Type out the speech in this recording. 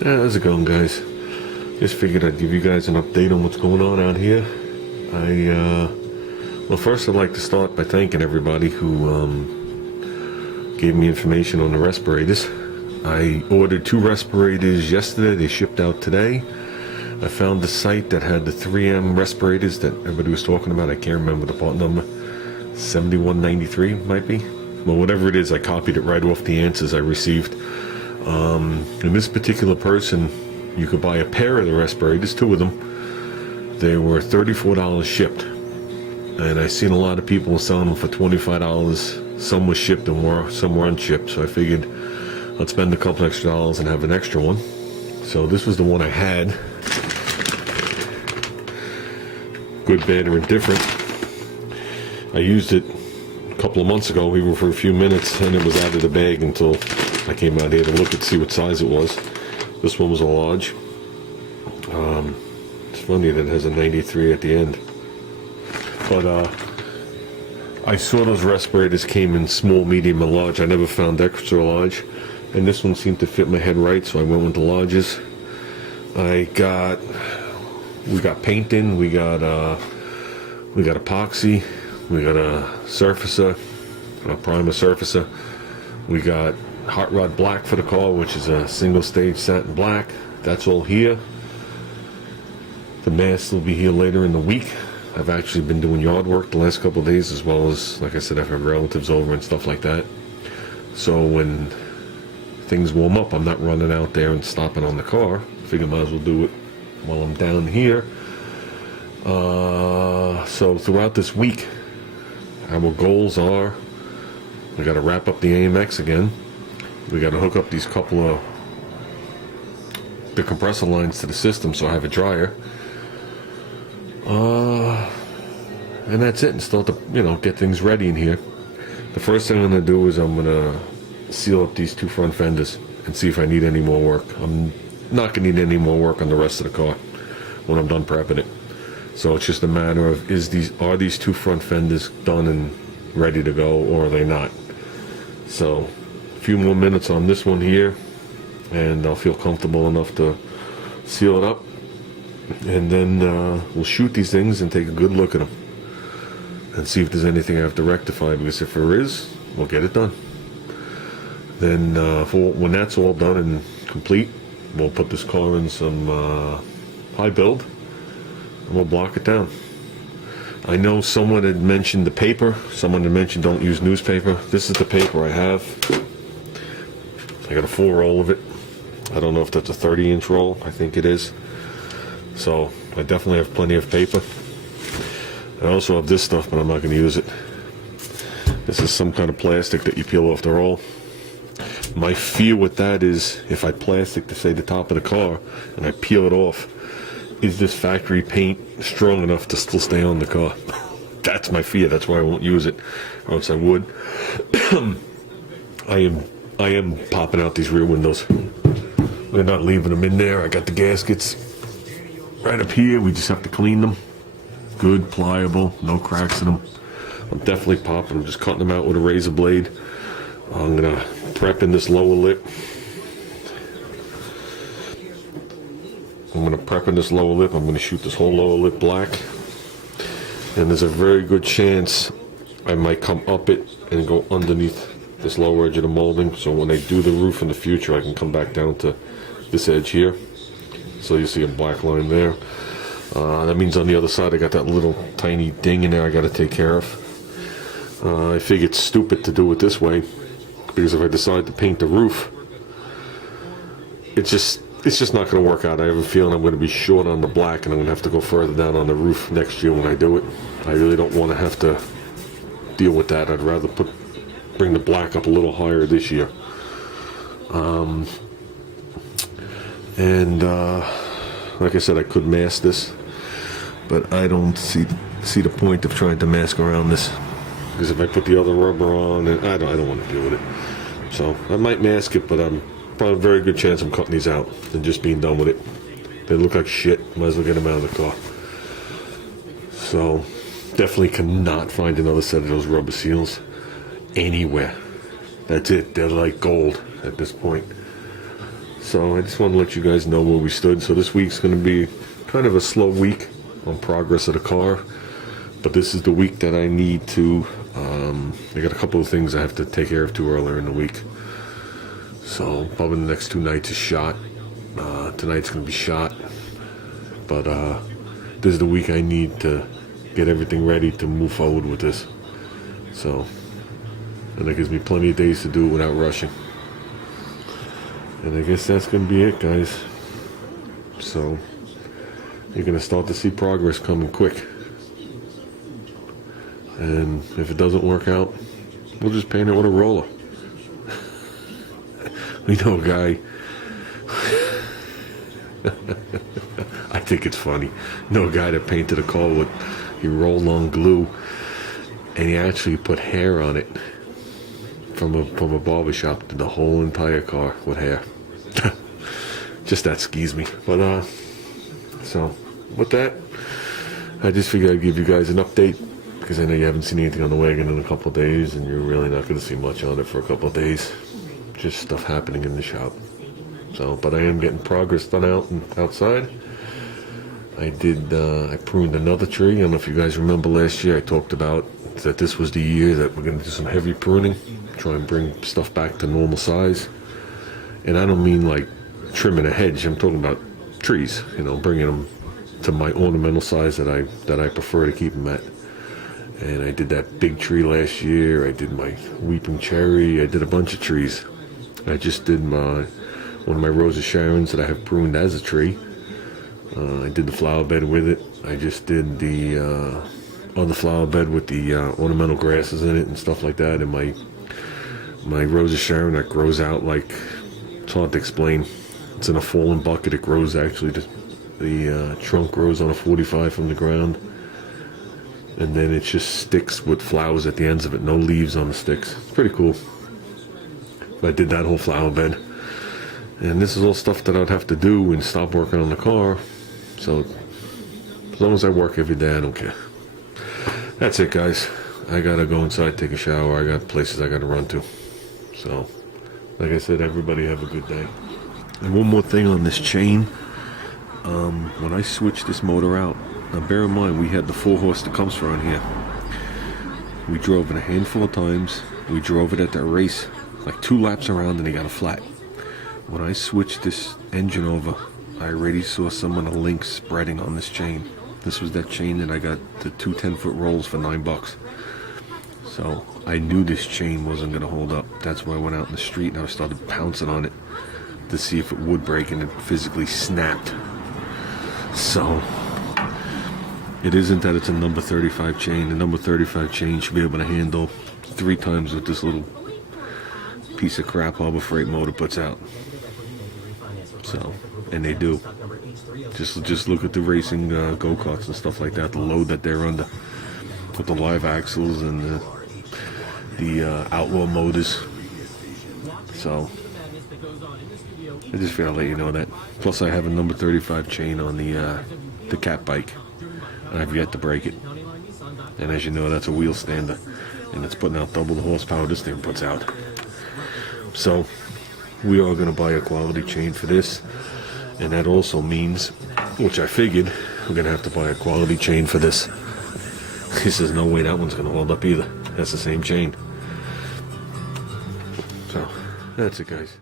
Yeah, how's it going, guys? Just figured I'd give you guys an update on what's going on out here. Well, first I'd like to start by thanking everybody who gave me information on the respirators. I ordered 2 respirators yesterday. They shipped out today. I found the site that had the 3M respirators that everybody was talking about. I can't remember the part number. 7193 might be. Well, whatever it is, I copied it right off the answers I received. And this particular person, you could buy a pair of the respirators, 2 of them. They were $34 shipped. And I seen a lot of people selling them for $25. Some were shipped and some were unshipped. So I figured I'd spend a couple extra dollars and have an extra one. So this was the one I had. Good, bad, or indifferent. I used it a couple of months ago, even for a few minutes, and it was out of the bag until I came out here to look and see what size it was. This one was a large. It's funny that it has a 93 at the end. But I saw those respirators came in small, medium, and large. I never found extra large, and this one seemed to fit my head right, so I went with the larges. We got paint in, we got epoxy, we got a surfacer, a primer surfacer. We got hot rod black for the car, which is a single stage satin black. That's all here. The mask will be here later in the week. I've actually been doing yard work the last couple of days, as well as, like I said, I've had relatives over and stuff like that. So when things warm up, I'm not running out there and stopping on the car. Figure might as well do it while I'm down here. So throughout this week, our goals are, we got to wrap up the AMX again. We got to hook up these couple of the compressor lines to the system so I have a dryer. And that's it, and still to, get things ready in here. The first thing I'm going to do is I'm going to seal up these 2 front fenders and see if I need any more work. I'm not going to need any more work on the rest of the car when I'm done prepping it. So it's just a matter of, are these 2 front fenders done and ready to go, or are they not? So a few more minutes on this one here, and I'll feel comfortable enough to seal it up, and then we'll shoot these things and take a good look at them and see if there's anything I have to rectify, because if there is, we'll get it done. Then when that's all done and complete, we'll put this car in some high build and we'll block it down. I know someone had mentioned the paper. Someone had mentioned don't use newspaper. This is the paper I have. I got a full roll of it. I don't know if that's a 30-inch roll. I think it is. So I definitely have plenty of paper. I also have this stuff, but I'm not going to use it. This is some kind of plastic that you peel off the roll. My fear with that is, if I plastic to, say, the top of the car and I peel it off, is this factory paint strong enough to still stay on the car? That's my fear. That's why I won't use it, or else I would. I am popping out these rear windows. We're not leaving them in there. I got the gaskets right up here. We just have to clean them. Good, pliable, no cracks in them. I'm definitely popping them, just cutting them out with a razor blade. I'm gonna prep in this lower lip. I'm gonna shoot this whole lower lip black. And there's a very good chance I might come up it and go underneath this lower edge of the molding. So when I do the roof in the future, I can come back down to this edge here. So you see a black line there. That means on the other side, I got that little tiny ding in there I gotta take care of. I figured it's stupid to do it this way, because if I decide to paint the roof, it's just not going to work out. I have a feeling I'm going to be short on the black, and I'm going to have to go further down on the roof next year when I do it. I really don't want to have to deal with that. I'd rather bring the black up a little higher this year. Like I said, I could mask this, but I don't see the point of trying to mask around this, because if I put the other rubber on, I don't want to deal with it. So I might mask it, but I'm probably a very good chance I'm cutting these out and just being done with it. They look like shit. Might as well get them out of the car. So definitely cannot find another set of those rubber seals anywhere. That's it. They're like gold at this point. So I just want to let you guys know where we stood. So this week's going to be kind of a slow week on progress of the car, but this is the week that I need to, I got a couple of things I have to take care of too earlier in the week. So probably the next 2 nights is shot. Tonight's going to be shot, but this is the week I need to get everything ready to move forward with this. So, and that gives me plenty of days to do it without rushing. And I guess that's going to be it, guys. So, you're going to start to see progress coming quick. And if it doesn't work out, we'll just paint it with a roller. We know a guy. I think it's funny. You know a guy that painted a car with, he rolled on glue, and he actually put hair on it from a barber shop. Did the whole entire car with hair. Just that skis me. But so with that, I just figured I'd give you guys an update, because I know you haven't seen anything on the wagon in a couple of days, and you're really not going to see much on it for a couple of days. Just stuff happening in the shop. So, but I am getting progress done outside. I pruned another tree. I don't know if you guys remember last year I talked about that this was the year that we're going to do some heavy pruning, try and bring stuff back to normal size. And I don't mean like trimming a hedge. I'm talking about trees, you know, bringing them to my ornamental size that I prefer to keep them at. And I did that big tree last year. I did my weeping cherry. I did a bunch of trees. I just did one of my Rose of Sharons that I have pruned as a tree. I did the flower bed with it. I just did the other flower bed with the ornamental grasses in it and stuff like that. And my Rose of Sharon that grows out like, it's hard to explain. It's in a fallen bucket. It grows actually, the trunk grows on a 45 from the ground. And then it just sticks with flowers at the ends of it. No leaves on the sticks. It's pretty cool. I did that whole flower bed. And this is all stuff that I'd have to do and stop working on the car. So, as long as I work every day, I don't care. That's it, guys. I gotta go inside, take a shower. I got places I gotta run to. So, like I said, everybody have a good day. And one more thing on this chain. When I switched this motor out, now bear in mind, we had the 4-horse that comes from here. We drove it a handful of times. We drove it at that race, like 2 laps around, and he got a flat. When I switched this engine over, I already saw some of the links spreading on this chain. This was that chain that I got the 2 10-foot rolls for $9. So I knew this chain wasn't going to hold up. That's why I went out in the street and I started pouncing on it to see if it would break, and it physically snapped. So it isn't that it's a number 35 chain. The number 35 chain should be able to handle 3 times what this little piece of crap Harbor Freight motor puts out. So, and they do. Just look at the racing go-karts and stuff like that, the load that they're under with the live axles and the outlaw motors. So, I just figured I'd let you know that. Plus, I have a number 35 chain on the cat bike, and I've yet to break it. And as you know, that's a wheel stander, and it's putting out double the horsepower this thing puts out. So, we are going to buy a quality chain for this, and that also means, which I figured, we're going to have to buy a quality chain for this. He says, no way that one's going to hold up either. That's the same chain. So, that's it, guys.